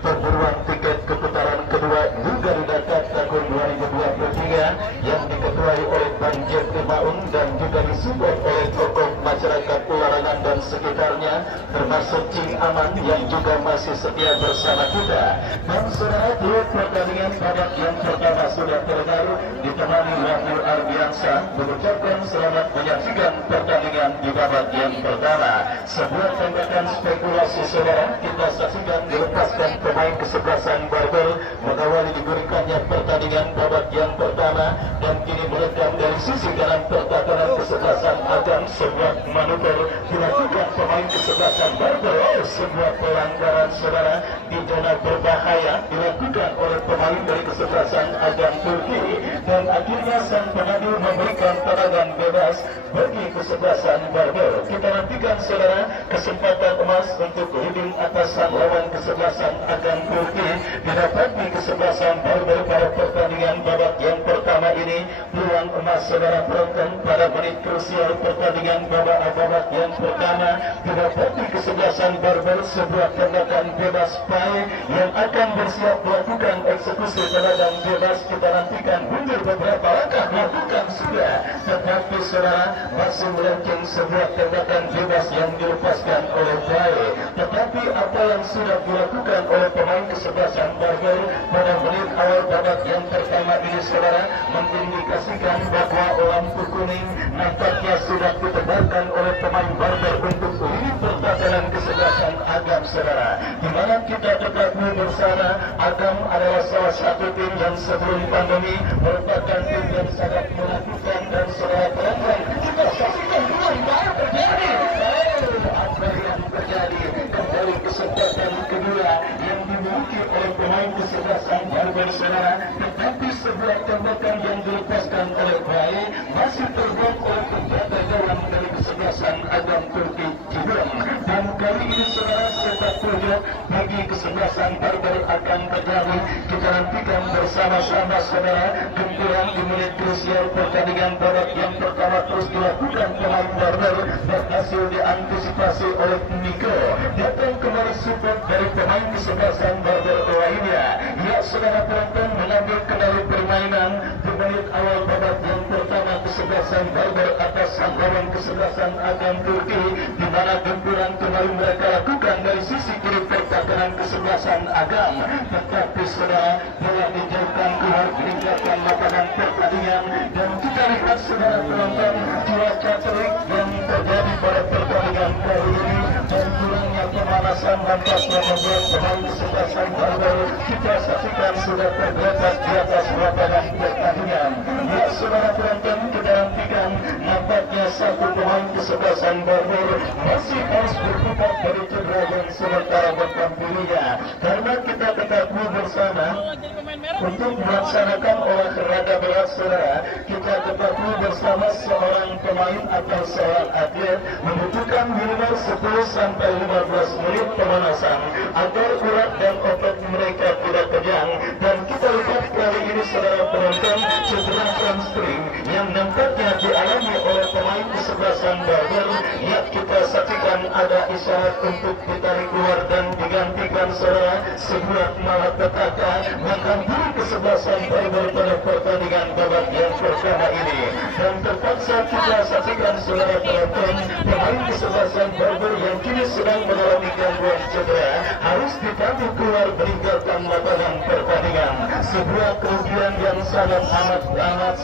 pemburuan tiket keputaran kedua juga didapat tahun 2023 yang diketuai oleh Banjir Timaun dan juga disupport oleh tokoh masyarakat Ularangan dan sekitarnya, termasuk Cing Aman yang juga masih setia bersama kita. Dan saudara, dua pertandingan babak yang pertama sudah terdengar, ditemani Wahyu Ardiansa mengucapkan selamat menyaksikan pertandingan di babak yang pertama. Sebuah tembakan spekulasi saudara kita saksikan dilepaskan pemain kesebelasan Barbel mengawali diberikannya pertandingan babak yang pertama, dan kini meredam dari sisi kanan pertahanan kesebelasan Agam. Sebuah manuver dilakukan pemain kesebelasan Barbel, sebuah pelanggaran saudara di zona berbahaya dilakukan oleh pemain dari kesebelasan Agam Turki, dan akhirnya sang pengadu memberikan tendangan bebas bagi kesebelasan Barbel. Kita nantikan saudara kesempatan emas untuk leading atas sang lawan kesebelasan Agam Turki didapat di kesebelasan Barbel pada pertandingan babak yang pertama ini. Peluang emas saudara penonton pada menit krusial pertandingan babak yang pertama didapat di kesebelasan Barbel, sebuah tembakan bebas Pai yang akan bersiap melakukan eksekusi tendangan bebas. Kita nantikan mundur beberapa langkah melakukan sudah, tetapi saudara masih melenceng sebuah tembakan bebas yang dilepaskan oleh Pai. Tetapi apa yang sudah dilakukan oleh pemain kesebelasan Barbel pada menit awal babak yang pertama ini saudara mengindikasikan bahwa lampu kuning nampaknya sudah ditebarkan oleh pemain Barbel untuk lini pertahanan kesebelasan Agam saudara, di mana kita ketahui bersama Agam adalah salah satu tim yang sebelum pandemi merupakan tim yang sangat menakutkan, dan saudara penonton kita saksikan dulu yang terjadi. Apa yang terjadi kembali kesempatan kedua yang dimiliki oleh pemain kesebelasan Barbel saudara, tetapi sebuah tembakan yang dilepaskan oleh Bayi masih terbuat oleh penjaga gawang dari kesebelasan Agam Turki Cibung, dan kali ini saudara sepak pojok bagi kesebelasan Barbel akan terjadi. Kita nantikan bersama-sama saudara gempuran di menit krusial pertandingan babak yang pertama terus dilakukan pemain Barbel, berhasil diantisipasi oleh Niko. Datang kembali support dari pemain kesebelasan Barbel lainnya. Ya saudara penonton, mengambil kendali permainan di menit awal babak yang pertama kesebelasan Barbel atas sang lawan kesebelasan Agam Turki, di mana gempuran kembali mereka lakukan dari sisi kiri pertahanan kesebelasan Agam. Tetapi saudara bola dijauhkan keluar meninggalkan lapangan pertandingan, dan kita lihat saudara penonton cuaca terik yang terjadi pada pertandingan kali ini dan kurangnya pemanasan nampaknya membuat pemain kesebelasan Barbel kita saksikan sudah tergeletak di atas lapangan pertandingan. Ya saudara penonton, kita nantikan nampaknya satu pemain kesebelasan Barbel masih harus berputar dari cedera yang sementara bertampilinya, karena kita ketahui bersama untuk melaksanakan olahraga berat saudara, kita ketahui bersama seorang pemain atau seorang atlet membutuhkan minimal 10 sampai 15 menit pemanasan agar urat dan otot mereka tidak kejang. Dan kita lihat kali ini saudara penonton cedera hamstring yang nampaknya dialami oleh pemain kesebelasan Barbel. Ya kita saksikan ada isyarat untuk ditarik keluar dan digantikan saudara, sebuah malapetaka menghampiri kesebelasan Barbel pada pertandingan babak yang pertama ini. Dan terpaksa kita saksikan saudara penonton pemain kesebelasan Barbel yang kini sedang mengalami gangguan cedera harus dipanggil keluar meninggalkan lapangan pertandingan. Sebuah kerugian yang sangat amat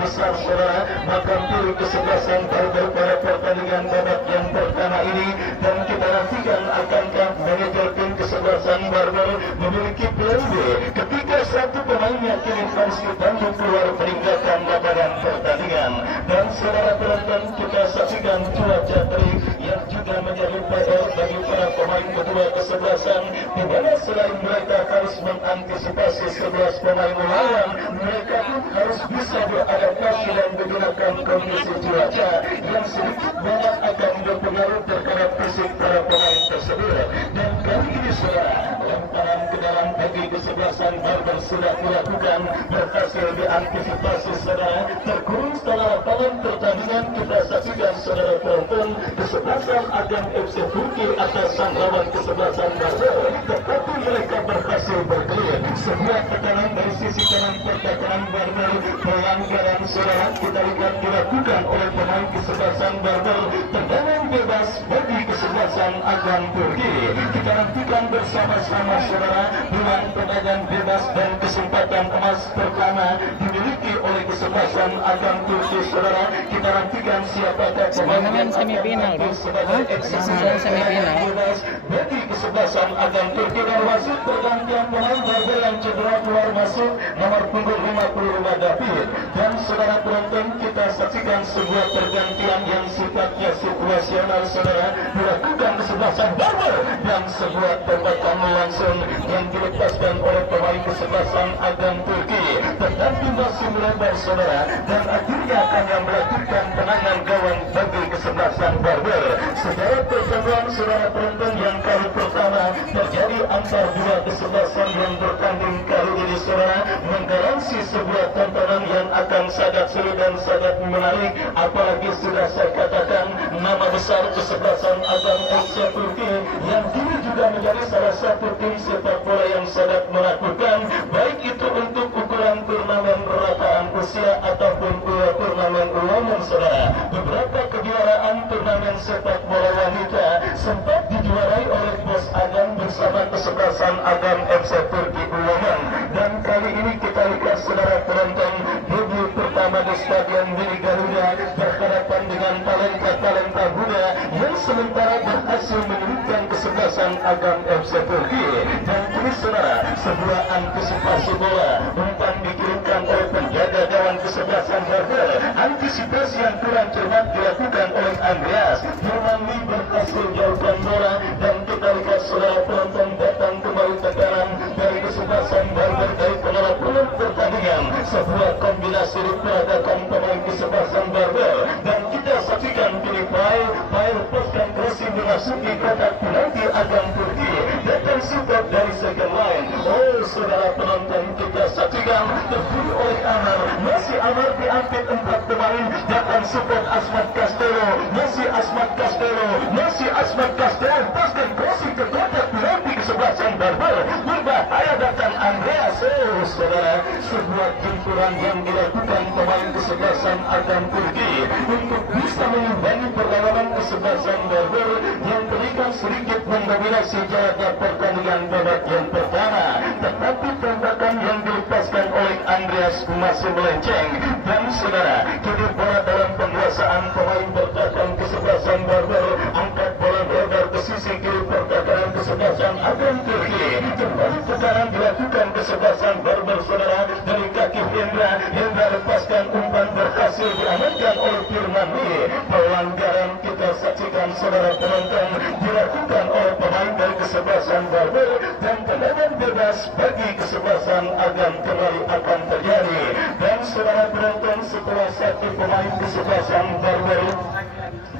besar saudara menghampiri kesebelasan Barbel pada pertandingan babak yang pertama ini. Dan kita nantikan akankah manajer tim kesebelasan Barbel memiliki plan B ketika satu pemainnya kini harus dipanggil keluar meninggalkan lapangan pertandingan. Dan saudara penonton kita saksikan cuaca terik yang juga menjadi PR bagi para pemain kedua kesebelasan, di mana selain mereka harus mengantisipasi 11 pemain lawan, mereka pun harus bisa beradaptasi dan menggunakan kondisi cuaca yang sedikit banyak akan berpengaruh terhadap fisik para pemain tersebut. Dan kali ini saudara, lemparan ke dalam bagi kesebelasan Barbel sudah dilakukan, berhasil diantisipasi saudara, terkurung setelah lapangan pertandingan. Kita saksikan saudara penonton kesebelasan Agam FC Turki atas sang lawan kesebelasan Barbel, tetapi mereka berhasil sebuah tekanan dari sisi kanan pertahanan Barber, pelanggaran saudara kita lihat dilakukan oleh pemain kesebelasan Barber, tendangan bebas bagi kesebelasan Agam Turki. Kita nantikan bersama-sama saudara, peluang tendangan bebas dan kesempatan emas pertama dimiliki oleh kesebelasan Agam Turki saudara. Kita nantikan siapakah pemain yang semifinal semifinal bagi kesebelasan Agam Turki. Dan wasit pergantian pemain Barber yang cedera keluar masuk nomor punggung 55 David. Dan saudara penonton, kita saksikan sebuah pergantian yang sifatnya situasional saudara dilakukan kesebelasan Barber, dan sebuah tembakan langsung yang dilepaskan oleh pemain kesebelasan Agam Turki. Tetapi masih melebar saudara, dan akhirnya akan yang melakukan penangan gawang bagi kesebelasan Barber. Sejarah pertemuan saudara penonton yang kali pertama terjadi antar dua kesebelasan yang bertanding kali ini saudara, menggaransi sebuah tontonan yang akan sangat seru dan sangat menarik. Apalagi sudah saya katakan nama besar kesebelasan Agam FC Turki yang kini juga menjadi salah satu tim sepak bola yang sangat menakutkan, baik itu untuk ukuran turnamen rataan usia ataupun turnamen umum saudara. Beberapa kejuaraan turnamen sepak bola wanita sempat dijuarai oleh Bos Agam bersama kesebelasan Agam FC Turki Women. Dan kali ini kita lihat saudara penonton, debut pertama di Stadion Mini Garuda berhadapan dengan talenta-talenta muda yang sementara berhasil menyulitkan kesebelasan Agam FC Turki. Dan ini saudara, sebuah antisipasi bola umpan dikirimkan oleh penjaga gawang kesebelasan Barber. Antisipasi yang kurang cermat dilakukan oleh Andreas. Firmanli berhasil jauhkan bola, dan kita lihat saudara penonton datang kembali tekanan dari kesebelasan Barber dari penolak penuh pertandingan. Sebuah kombinasi diperagakan pemain kesebelasan Barber, dan kita saksikan kini Pai lepaskan crossing memasuki kotak penalti Agam Turki. Datang support dari second line. Oh saudara penonton, kita saksikan terpilih oleh Amar. Masih Amar diangkat 4 pemain. Datang support Asmat Castelo. Masih Asmat Castelo. Masih Asmat Castelo. Lepaskan crossing ke kotak penalti kesebelasan Barber. Berbahaya datang Andreas. Oh saudara, sebuah jempuran yang dilakukan pemain kesebelasan Agam Turki untuk bisa mengimbangi perlawanan kesebelasan Barber yang berikan sedikit mendominasi jalannya pertandingan babak yang pertama. Tetapi tembakan yang dilepaskan oleh Andreas masih melenceng, dan saudara, kini bola dalam penguasaan pemain pertahanan kesebelasan Barber. Angkat bola lebar ke sisi kiri pertahanan kesebelasan Agam Turki. Kembali tekanan dilakukan kesebelasan Barber saudara dari kaki Hendra lepaskan umpan berhasil diamankan oleh Firmanli. Pelanggaran kita saksikan saudara penonton dilakukan oleh pemain dari kesebelasan Barber, dan tendangan bebas bagi kesebelasan Agam kembali akan terjadi. Dan saudara penonton, setelah satu pemain kesebelasan Barber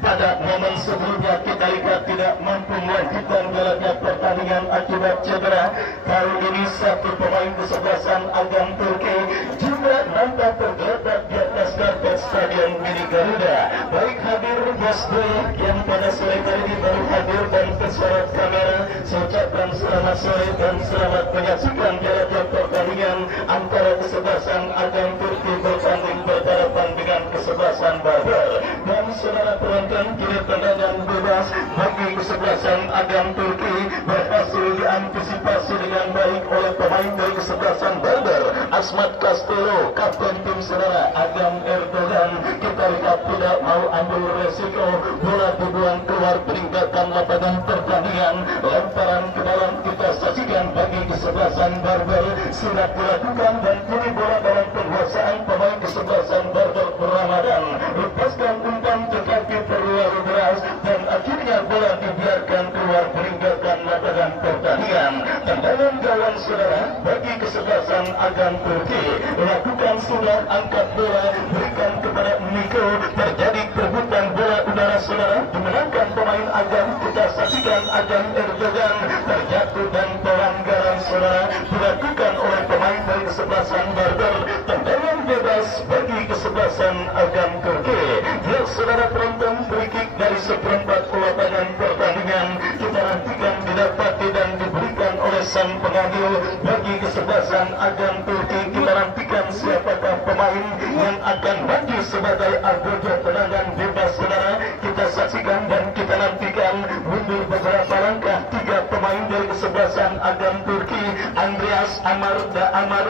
pada momen sebelumnya kita lihat tidak mampu melanjutkan jalannya pertandingan akibat cedera, kali ini satu pemain kesebelasan Agam Turki juga nampak tergeletak di atas karpet Stadion Mini Garuda. Baik hadir Bos Boy yang pada sore kali ini baru hadir dan tersorot kamera. Saya ucapkan selamat sore dan selamat menyaksikan jalannya pertandingan antara kesebelasan Agam Turki bertanding berhadapan dengan kesebelasan Barber. Dan saudara penonton, kini tendangan bebas bagi kesebelasan Agam Turki berhasil diantisipasi dengan baik oleh pemain dari kesebelasan Barber, Asmat Castelo, kapten tim saudara Agam Erdogan. Kita lihat tidak mau ambil resiko, bola dibuang keluar meninggalkan lapangan pertandingan. Lemparan ke dalam kita saksikan bagi kesebelasan Barber sudah dilakukan, dan kini bola dalam penguasaan pemain kesebelasan Barber Ramadan. Lepaskan umpan ke kaki terlalu deras, dan akhirnya bola dibiarkan keluar meninggalkan lapangan pertandingan. Tendangan gawang saudara bagi kesebelasan Agam Turki. Lakukan sudah angkat bola, berikan kepada Niko. Terjadi perebutan bola udara saudara, dimenangkan pemain Agam. Kita saksikan Agam Erdogan terjatuh, dan pelanggaran saudara dilakukan oleh pemain dari kesebelasan Barber. Tendangan bebas bagi kesebelasan Agam Turki. Ya saudara penonton, free kick dari seperempat lapangan pertandingan kita nantikan didapati dan diberikan oleh sang pengamat radio bagi kesebelasan Agam Turki. Kita nantikan siapakah pemain yang akan maju sebagai anggota tendangan bebas saudara. Kita saksikan dan kita nantikan mundur beberapa langkah tiga pemain dari kesebelasan Agam Turki, Andreas, Amar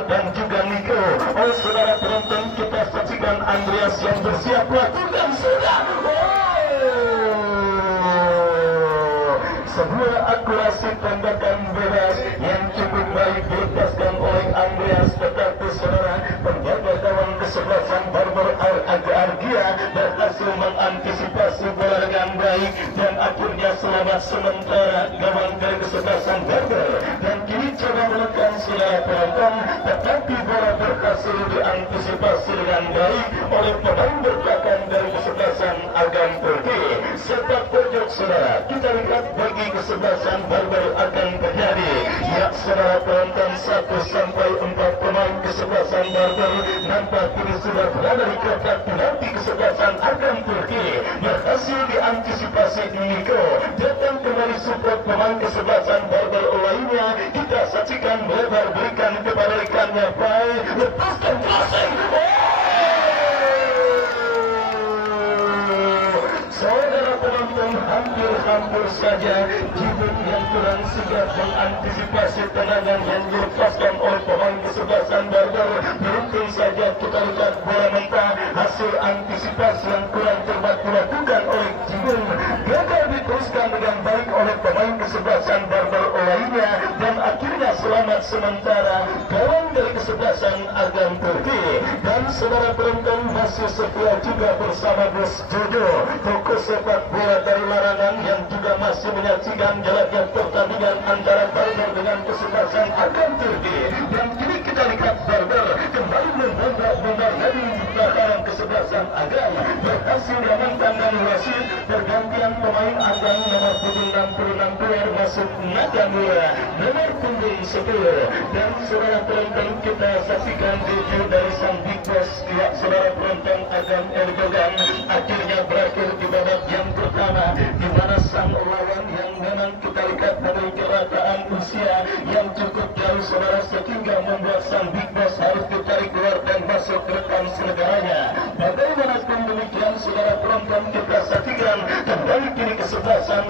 dan juga Niko. Oh saudara penonton, kita saksikan Andreas yang bersiap lakukan sudah. Sebuah akurasi tembakan bebas yang cukup baik dilepaskan oleh Andreas, tetapi saudara penjaga gawang kesebelasan Barber Argia berhasil mengantisipasi bola dengan baik dan akhirnya selamat sementara gawang dari kesebelasan Barber. Dan kini coba menekan saudara penonton, tetapi bola berhasil diantisipasi dengan baik oleh pemain bertahan dari kesebelasan Agam Turki. Sepak pojok saudara, kita lihat bagi kesebelasan Barber akan terjadi. Ya saudara penonton, 1 sampai 4 pemain kesebelasan Barber nampak kini sudah berada di kotak penalti kesebelasan Agam Turki. Berhasil diantisipasi Niko. Datang kembali support pemain kesebelasan Barber lainnya. Kita saksikan lebar berikan kepada rekannya baik. Lepaskan crossing. Saudara penonton, hampir saja Jibun yang kurang sigap mengantisipasi tendangan yang dilepaskan oleh pemain kesebelasan Barber. Beruntung saja kita lihat bola mentah, hasil antisipasi yang kurang cermat dilakukan oleh Jibun gagal diteruskan dengan baik oleh pemain kesebelasan Barber lainnya, dan akhirnya selamat sementara gawang dari kesebelasan Agam Turki. Dan saudara penonton masih setia juga bersama Bos Jojo, toko sepak bola dari Larangan yang juga masih menyaksikan jalannya pertandingan antara Barber dengan kesebelasan Agam Turki. Dan kini kita lihat Barber kembali membongkar dari belakang kesebelasan Agam, berhasil diamankan dan wasit. Pergantian pemain Agam nomor punggung 66 keluar masuk Nagamura nomor punggung 10. Dan saudara penonton, kita saksikan debut dari sang Big Boss. Ya saudara penonton, Agam Erdogan akhirnya berakhir di babak yang pertama, di mana sang lawan yang memang kita lihat memiliki rataan usia yang cukup jauh saudara, sehingga membuat sang Big Boss harus ditarik keluar dan masuk ke rekan senegaranya. Bagaimanapun demikian saudara penonton, kita saksikan kembali kini kesebelasan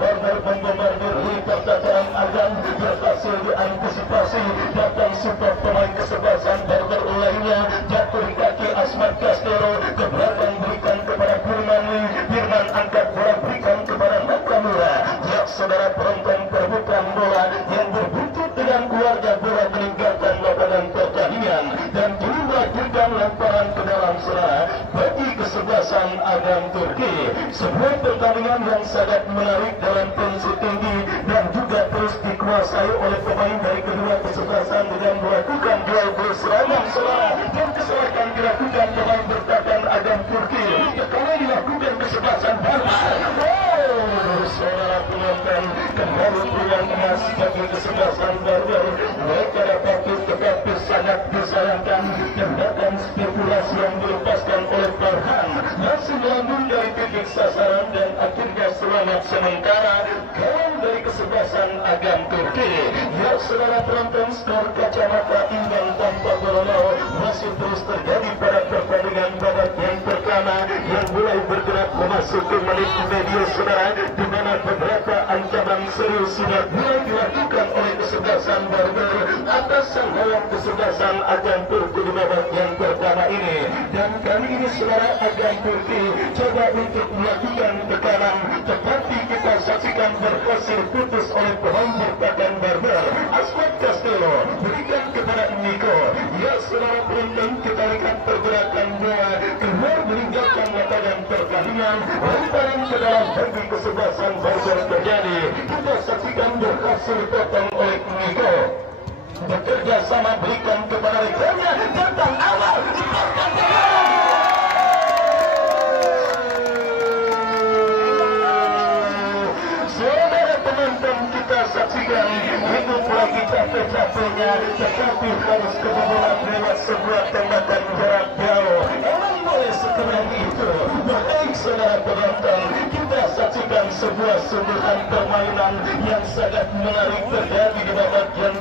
Barber membombardir di pertataan Agam, berhasil diantisipasi. Datang support pemain kesebelasan Barber lainnya, jatuh di kaki Asmat Castero, ke belakang berikan kepada Firman angkat bola berikan kepada Nakamura. Ya saudara penonton, perebutan bola yang berbuntut dengan keluarga bola meninggalkan lapangan pertandingan, dan kini melanjutkan lemparan ke dalam saudara bagi kesebelasan Agam Turki. Sebuah pertandingan yang sangat menarik dalam tensi tinggi dan juga terus dikuasai oleh pemain dari kedua kesebelasan dengan melakukan duel berserangan saudara, dan kesalahan dilakukan pemain bertahan Agam Turki. Kalau dilakukan kesebelasan Barber, saudara penonton, kembali pulang emas bagi kesebelasan Barber. Mereka dapat tetapi sangat disayangkan tindakan spekulasi yang dilepaskan oleh Farhan masih melambung dari titik sasaran, dan akhirnya selamat sementara gawang dari kesebelasan Agam Turki. Ya saudara penonton, skor kacamata imbang tanpa gol masih terus terjadi pada pertandingan babak yang pertama yang mulai bergerak memasuki menit media saudara, di mana beberapa ancaman serius sudah mulai dilakukan oleh kesebelasan Barber atas sang lawan kesebelasan Agam Turki di babak yang pertama ini. Dan kali ini saudara Agam Turki coba untuk melakukan tekanan, tetapi kita saksikan berhasil putus oleh pemain bertahan Barber. Asmat Castelo berikan kepada Niko. Ya saudara penonton, kita lihat pergerakan bola keluar meninggalkan lapangan pertandingan, lemparan ke dalam bagi kesebelasan Barber terjadi. Kita saksikan berhasil dipotong oleh Niko, bekerja sama berikan kepada rekannya, datang awal dipotong. Saudara penonton, kita saksikan hidup lagi capek-capeknya, tetapi harus kebobolan lewat sebuah tembakan jarak jauh. Emang boleh sekeras itu? Baik saudara penonton, kita saksikan sebuah sungguhan permainan yang sangat menarik terjadi di babak yang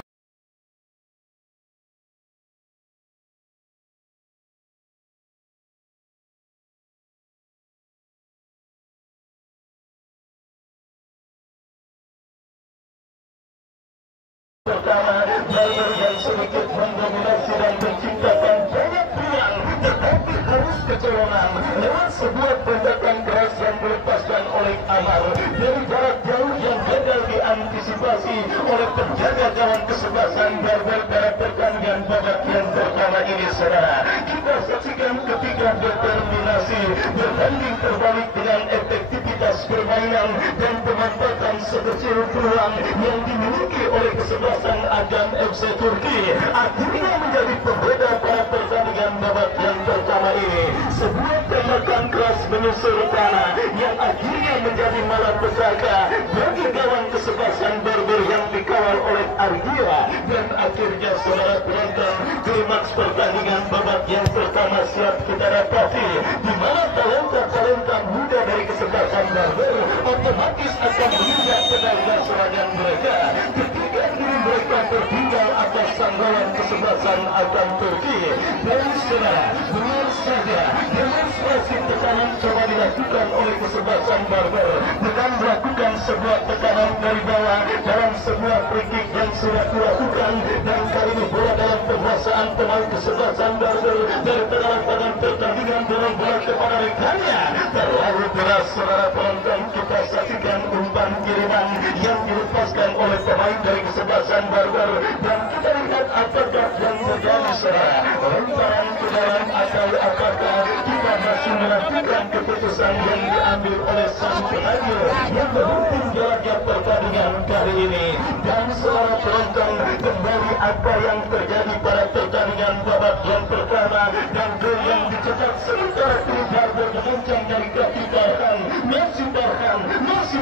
pertama. Barber yang sedikit mendominasi dan menciptakan banyak peluang, tetapi harus kecolongan lewat sebuah tembakan keras yang dilepaskan oleh Amar dari jarak jauh yang gagal diantisipasi oleh penjaga gawang kesebelasan Barber pada pertandingan babak yang pertama ini, saudara. Kita saksikan ketika determinasi berbanding terbalik dengan efektivitas permainan dan pemanfaatan sekecil peluang yang dimiliki oleh kesebelasan Agam FC Turki akhirnya menjadi pembeda pada pertandingan babak yang pertama ini. Sebuah tembakan keras menyusur tanah yang akhirnya menjadi malapetaka bagi gawang kesebelasan Barber yang dikawal oleh Argia, dan akhirnya saudara penonton, klimaks pertandingan babak yang pertama siap kita dapati, di mana talenta muda dari kesebelasan Barber otomatis akan menginjak pedang serangan mereka ketika diri mereka tertinggal atas sanggalan kesebelasan Agam Turki. Dan saudara, benar saja demonstrasi tekanan coba dilakukan oleh kesebelasan Barber dengan melakukan sebuah tekanan dari bawah dalam sebuah free kick yang sudah dilakukan, dan kali ini bola dalam penguasaan pemain kesebelasan Barber dari tengah pertandingan dorong bola kepada rekannya. Terlalu deras saudara penonton, kita saksikan umpan kiriman yang dilepaskan oleh pemain dari kesebelasan Barber, dan kita lihat apakah yang terjadi saudara. Lemparan ke dalam atau apakah kita masih menantikan keputusan yang diambil oleh sang penadir yang memimpin jalannya pertandingan kali ini. Dan saudara penonton, kembali apa yang terjadi pada pertandingan babak yang pertama, dan gol yang dicetak sementara tim Barber menguncang dari kaki Barhan, masih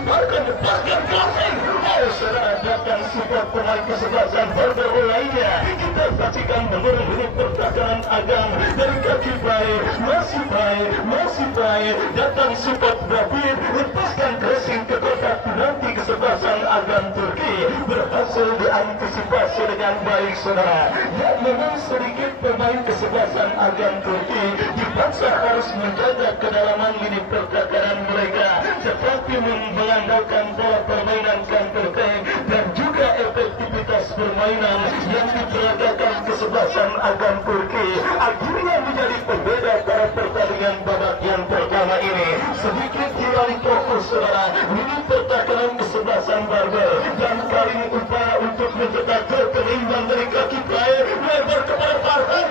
Barhan lepaskan crossing. Oh saudara, datang support pemain kesebelasan Barber lainnya. Kita saksikan menurut pertahanan Agam dari kaki baik, masih baik, datang support David, lepaskan crossing ke kotak penalti kesebelasan Agam Turki, berhasil diantisipasi dengan baik saudara. Ya, memang sedikit pemain kesebelasan Agam Turki dipaksa harus menjaga kedalaman lini pertahanan mereka, tetapi mengandalkan pola permainan counter-attack dan juga efektivitas permainan yang diperagakan kesebelasan Agam Turki akhirnya menjadi pembeda pada pertandingan babak yang pertama ini. Sedikit hilang fokus saudara lini pertahanan kesebelasan Barber, dan kali ini upaya untuk mencetak gol keimbang dari kaki player lebar kepada Farhan,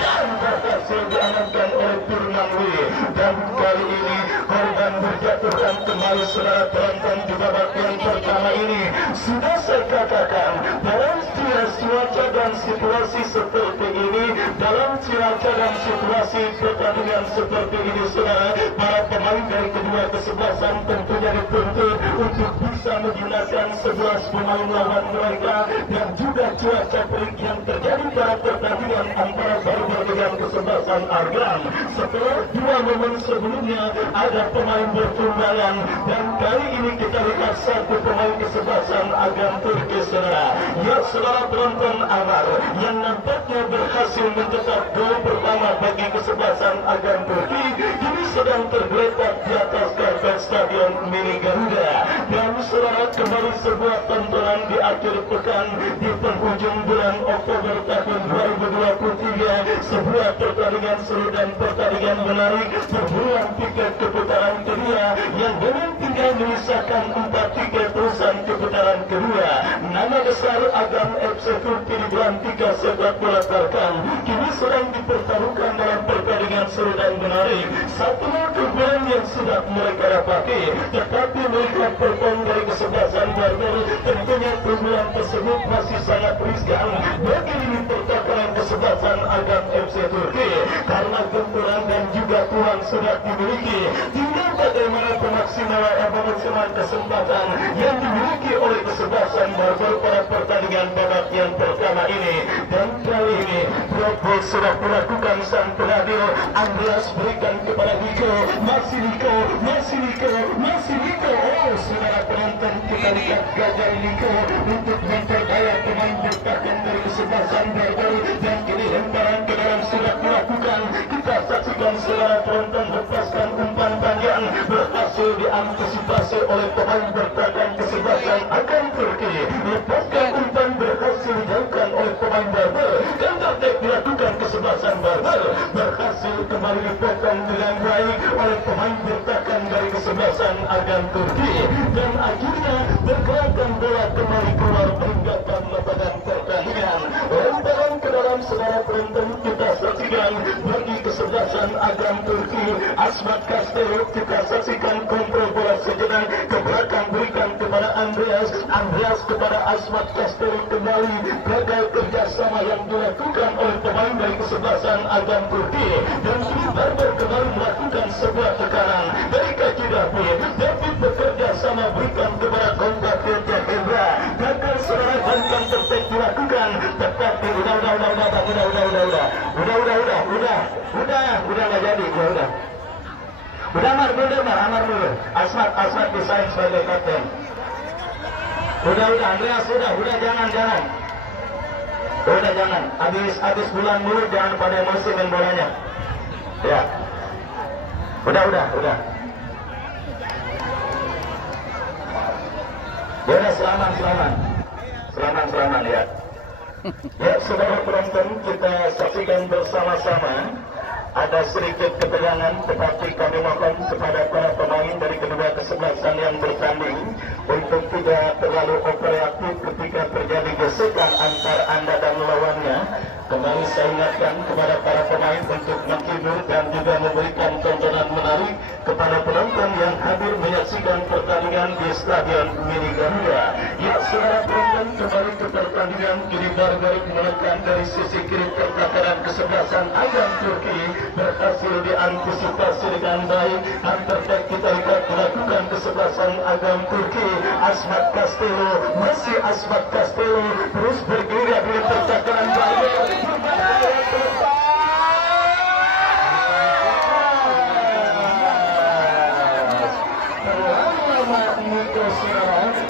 dan berhasil diamankan oleh Firmanwi. Dan kali ini korban berjatuhan kembali saudara penonton di babak yang pertama ini. Sudah saya katakan, dalam cuaca dan situasi seperti ini, dalam cuaca dan situasi pertandingan seperti ini saudara, para pemain dari kedua kesebelasan tentunya dituntut untuk bisa menggunakan 11 pemain lawan mereka, dan juga cuaca terik yang terjadi pada pertandingan antara Barber dengan kesebelasan Agam. Setelah dua momen sebelumnya ada pemain bertumbangan, dan kali ini kita lihat satu pemain kesebelasan Agam Turki saudara. Ya saudara penonton, Amar yang nampaknya berhasil mencetak gol pertama bagi kesebelasan Agam Turki kini sedang tergeletak di atas karpet Stadion Mini Garuda. Dan saudara, kembali sebuah tontonan di akhir pekan di penghujung bulan Oktober tahun 2023, sebuah pertandingan seru dan pertandingan menarik, perburuan tiket keputaran kedua yang memang tinggal menyisakan 4 tiket terusan keputaran kedua. Nama besar Agam FC Turki di bulan 3 sepak bola Tarkam kini sedang dipertaruhkan dalam pertandingan seru dan menarik. Satu keunggulan yang sudah mereka dapati, tetapi melihat perform dari kesebelasan Barber, tentunya keunggulan tersebut masih sangat riskan bagi lini pertahanan kesebelasan Agam FC Turki, karena gempuran dan juga peluang sudah dimiliki. Tinggal bagaimana pemaksimalan kesempatan yang dimiliki oleh kesebelasan Barber pada pertandingan babak yang pertama ini. Dan kali ini baik sudah melakukan sang pengadil. Andreas berikan kepada Niko, masih Niko. Oh, saudara penonton, kita lihat gajah Niko untuk memperdaya pemain bertahan dari kesebelasan Barbar, dan kini lemparan ke dalam sudah melakukan. Kita saksikan saudara penonton, lepaskan umpan panjang berhasil diantisipasi oleh pemain bertahan kesebelasan akan Turki. Lepaskan umpan berhasil dijauhkan oleh pemain Barbar, dan taktik dilakukan kesebelasan Barbar berhasil kembali dipotong dengan baik oleh pemain bertahan dari kesebelasan agan Turki, dan akhirnya bergerakan bola kembali keluar meninggalkan lapangan pertandingan. Lemparan ke dalam saudara penonton, kita saksikan bagi kesebelasan agan Turki. Asmat Castelo, kita saksikan kontrol bola sejenak ke belakang, berikan kepada Andreas kepada Asmat Castelo, kembali gagal kerjasama yang dilakukan oleh pemain dari kesebelasan agan Turki, dan kini Barbar kembali melakukan sebuah tekanan dari kaki David bekerja sama, berikan kepada Kompatil Hendra, gagal saudara, bantuan tertek dilakukan, tetapi udah nggak jadi, udah Amar mundur, Asmat desain sebagai kapten, udah Andreas, udah jangan, habis bulan dulu, jangan pada emosi main bolanya, ya, udah. Ya, selamat ya. Ya, saudara penonton, kita saksikan bersama-sama. Ada sedikit ketegangan, tetapi kami mohon kepada para pemain dari kedua kesebelasan yang bertanding untuk tidak terlalu operatif ketika terjadi gesekan antar Anda dan lawannya. Kembali saya ingatkan kepada para pemain untuk menghibur dan juga memberikan tontonan menarik kepada penonton yang hadir menyaksikan pertandingan di Stadion Mini Garuda. Ya, saudara penonton, kembali ke pertandingan. Kini Barbar menekan dari sisi kiri pertahanan kesebelasan agan Turki berhasil diantisipasi dengan baik. Tertek kita lihat melakukan kesebelasan agan Turki. Asmat Castelo terus bergerak di pertahanan Barbar.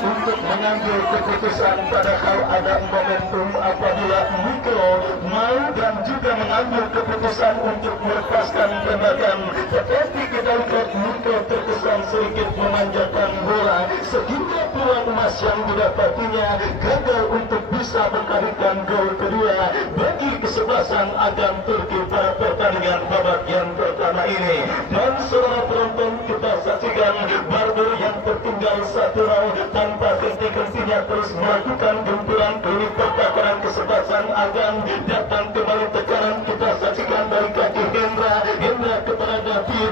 Untuk mengambil keputusan padahal ada momentum apabila Mikro mau dan juga mengambil keputusan untuk melepaskan tembakan, tetapi kita lihat Mikro terkesan sedikit memanjakan bola sehingga peluang emas yang didapatinya gagal untuk bisa menghadirkan gol kedua bagi kesebelasan agan Turki pada pertandingan babak yang pertama ini. Dan saudara penonton, kita saksikan Barbar yang tertinggal 1-0 tanpa henti-hentinya terus melakukan gempuran ke pertahanan kesebelasan agan. Datang kembali tekanan, kita saksikan dari kaki Hendra kepada David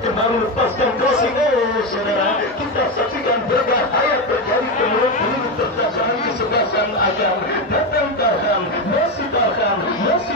kembali lepaskan crossing. Saudara, kita saksikan berbahaya terjadi kemudian di pertahanan kesebelasan agan. Datang masih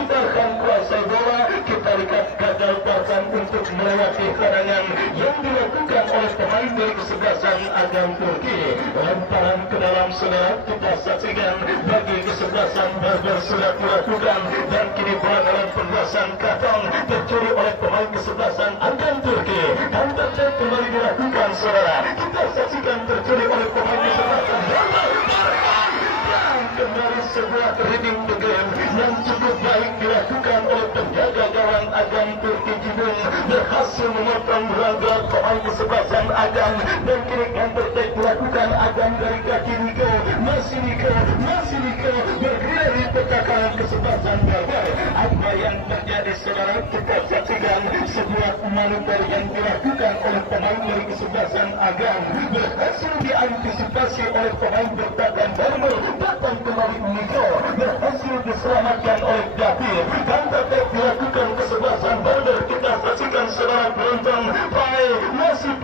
tahan kuasai bola. Kita lihat gagal tahan untuk melewati hadangan yang dilakukan oleh pemain dari kesebelasan agan Turki. Lemparan ke dalam saudara, kita saksikan bagi kesebelasan Barbar sudah dilakukan, dan kini bola dalam penguasaan kantong tercuri oleh pemain kesebelasan agan Turki, dan tercuri kembali dilakukan saudara. Kita saksikan tercuri oleh pemain kesebelasan Barbar. Kembali sebuah reading the game yang cukup baik dilakukan oleh penjaga gawang agan Turki Jibun, berhasil memotong berat pemain kesebelasan agan, dan kini counter-attack dilakukan agan dari kaki Niko. Masih Niko bergerak di pertahanan kesebelasan Barbar. Apa yang terjadi saudara? Kita saksikan sebuah manuver yang dilakukan oleh pemain dari kesebelasan agan, berhasil diantisipasi oleh pemain bertahan Barbar. Datang kembali Niko, berhasil diselamatkan oleh David, dan tetap dilakukan kesebelasan Barbar. Kita saksikan saudara penonton, masih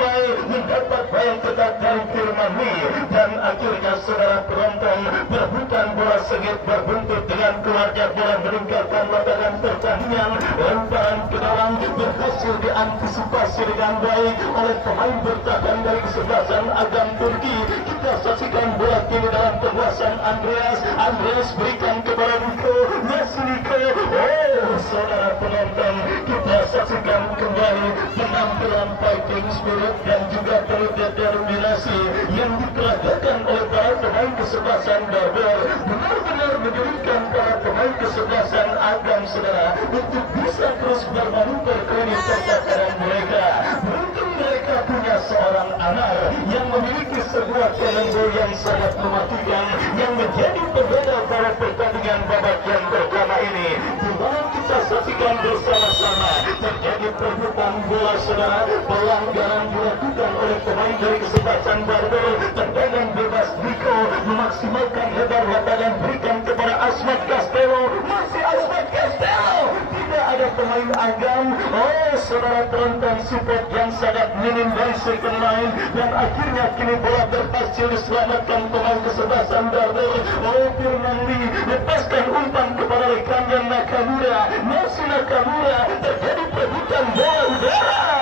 mendapat bayang tetap dari Firman Lee, dan akhirnya saudara penonton berbukan bola sengit berbuntut dengan keluarga bola meninggalkan lapangan pertandingan. Lemparan ke dalam berhasil diantisipasi dengan baik oleh pemain bertahan dari kesebelasan agan Turki. Kita kita saksikan bola kini dalam penguasaan Andreas berikan kepada Niko, Niko. Oh saudara penonton, kita saksikan kembali penampilan fighting spirit dan juga determinasi yang diperagakan oleh para pemain kesebelasan Barber. Benar-benar menjadikan para pemain kesebelasan Agam saudara untuk bisa terus bermanuver ke lini pertahanan mereka. Beruntung mereka punya seorang Anar yang memiliki sebuah talento yang sangat mematikan yang menjadi pembeda pada pertandingan babak yang pertama ini. Di mana kita saksikan bersama-sama terjadi perebutan bola saudara, pelanggaran dilakukan oleh pemain dari kesebelasan Barber. Tendangan bebas Niko memaksimalkan lebar lapangan berikan kepada Asmat Castello, masih Asmat Castello, tidak ada pemain Agam. Oh saudara penonton, support yang sangat minim dari second line dan akhirnya kini bola berhasil diselamatkan pemain kesebelasan Barber. Oh Firmanli lepaskan umpan kepada rekannya Nakamura, masih Nakamura, terjadi perebutan bola udara.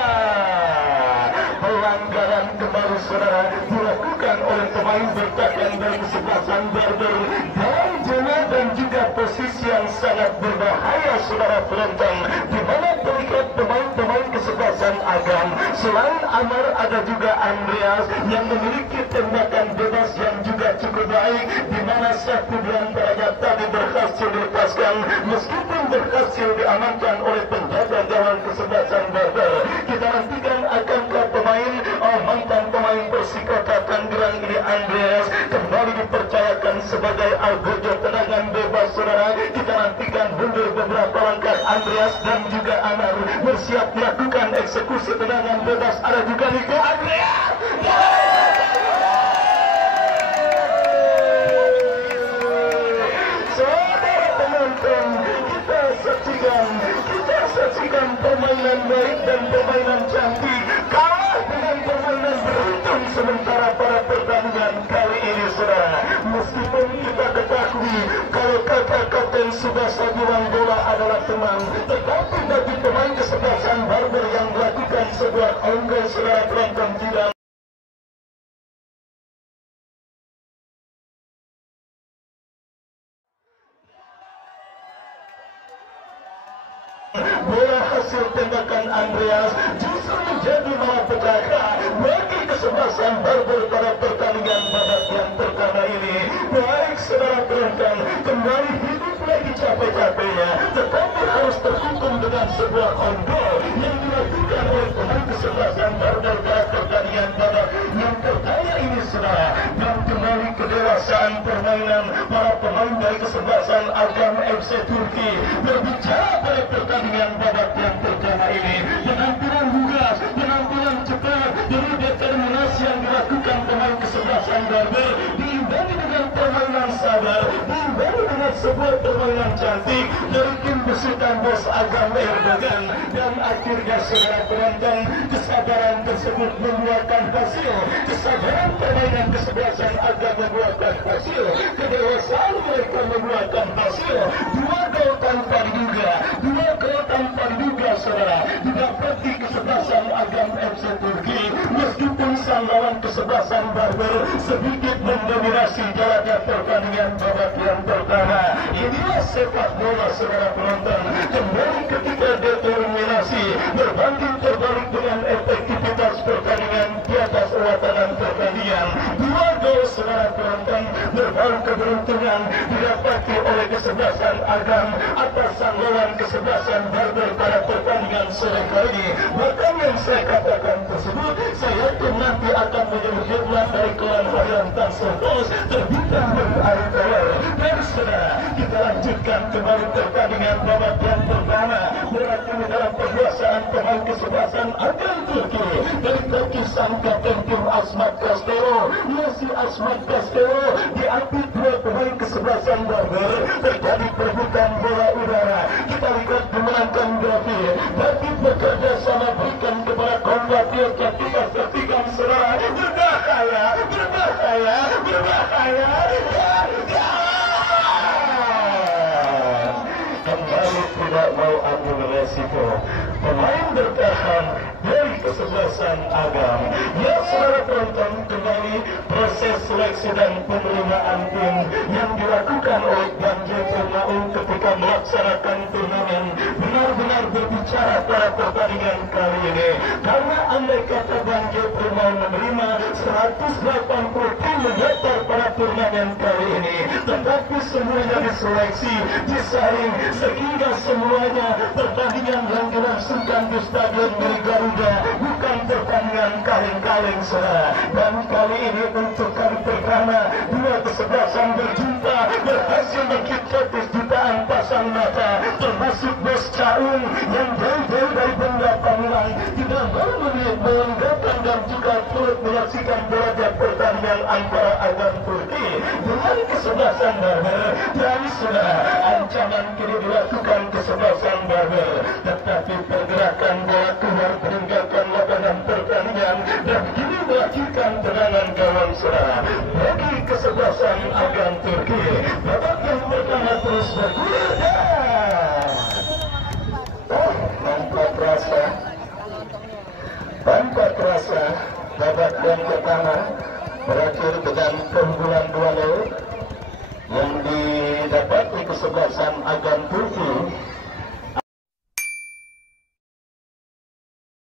Pelanggaran kembali saudara dilakukan oleh pemain bertahan dari kesebelasan Barber dalam zona dan juga posisi yang sangat berbahaya saudara penonton, di mana terlihat pemain-pemain kesebelasan Agam selain Amar ada juga Andreas yang memiliki tembakan bebas yang juga cukup baik, di mana satu di antaranya tadi berhasil dilepaskan meskipun berhasil diamankan oleh penjaga gawang kesebelasan Barber. Kita nantikan akankah pemain mantan pemain Persikota Tangerang ini Andreas kembali dipercayakan sebagai algojo tendangan bebas saudara. Kita nantikan mundur beberapa langkah Andreas dan juga Anar bersiap melakukan eksekusi tendangan bebas. Ada juga Niko Andreas. Saudara penonton, kita saksikan permainan baik dan permainan cantik kalah dengan permainan beruntung sementara pada pertandingan kali ini saudara. Meskipun kita ketahui kalau kata kapten Subasa bilang bola adalah teman, tetapi bagi pemain kesebelasan Barber yang melakukan sebuah unggul saudara penonton tidak bola hasil tembakan Andreas justru menjadi malapetaka bagi kesebelasan Barber pada pertandingan babak yang pertama ini. Baik saudara penonton, kembali hidup lagi capek-capeknya, tetapi harus terhukum dengan sebuah on-goal yang dilakukan oleh pemain kesebelasan Barber pada pertandingan babak yang pertama ini saudara. Dan kembali kedewasaan permainan para pemain dari kesebelasan Agam FC Turki berbicara pada pertandingan babak yang pertama ini. Penampilan lugas, penampilan cepat, dan determinasi yang dilakukan pemain kesebelasan Barber diimbangi dengan permainan sabar, diimbangi dengan sebuah permainan cantik dari tim besutan bos Agam Erdogan. Dan akhirnya saudara penonton, kesabaran tersebut membuahkan hasil. Kesabaran permainan kesebelasan Agam membuahkan hasil, kedewasaan mereka membuahkan hasil. Dua gol tanpa diduga, dua gol tanpa diduga saudara didapati kesebelasan Agam FC Turki. Meskipun sang lawan kesebelasan Barber sedikit mendominasi jalannya pertandingan babak yang pertama. Inilah sepak bola saudara penonton, kembali ketika determinasi berbanding terbalik dengan efektivitas pertandingan di atas watanan pertandingan. Dua gol saudara penonton berbau keberuntungan didapati oleh kesebelasan Agam atas sang lawan kesebelasan Barber pada pertandingan sore kali ini. Bahkan yang saya katakan tersebut saya yakin nanti akan menjadi headline dari Klan Harian Tanserpos terbitkan berakhir tawar. Dan saudara, kita lanjutkan kembali pertandingan babak yang pertama. Berarti dalam penguasaan pemain kesebelasan Agam Turki dari kaki sang kapten tim Asmat Castello. Masih Asmat Castello diambil dua pemain kesebelasan Barber. Terjadi perebutan bola udara. Kita lihat memenangkan grafik. David bekerja sama berikan kepada Kombatir. Kita saksikan saudara, berbahaya, berbahaya, berbahaya. Kembali tidak mau ambil resiko. Pemain bertahan dari kesebelasan Agam. Ya saudara penonton, kembali proses seleksi dan penerimaan tim yang dilakukan oleh Banjir Maung ketika melaksanakan turnamen benar-benar berbicara pada pertandingan kali ini. Karena andai kata Banjir Maung menerima 180 tim mendaftar pada turnamen kali ini, tetapi semuanya diseleksi, disaring, sehingga semuanya pertandingan yang dilangsungkan di Stadion milik Garuda bukan pertandingan kaleng-kaleng, saudara. Dan kali ini untuk kali pertama dua kesebelasan berjumpa, berhasil mencetak jutaan pasang mata, termasuk Bos Caung yang jauh-jauh dari benda Pamulang tidak mau meninggalkan dan juga turut menyaksikan belajar pertandingan antara Agam Turki dengan kesebelasan Barber. Dan saudara, ancaman kini dilakukan kesebelasan Barber, tetapi pergerakan bola keluar meninggalkan lapangan pertandingan dan kini melakukan tendangan gawang, saudara, bagi kesebelasan Agam Turki. Babak yang pertama terus bergulir. Tanpa terasa babak yang pertama berakhir dengan keunggulan 2-0 yang didapati kesebelasan Agam Turki.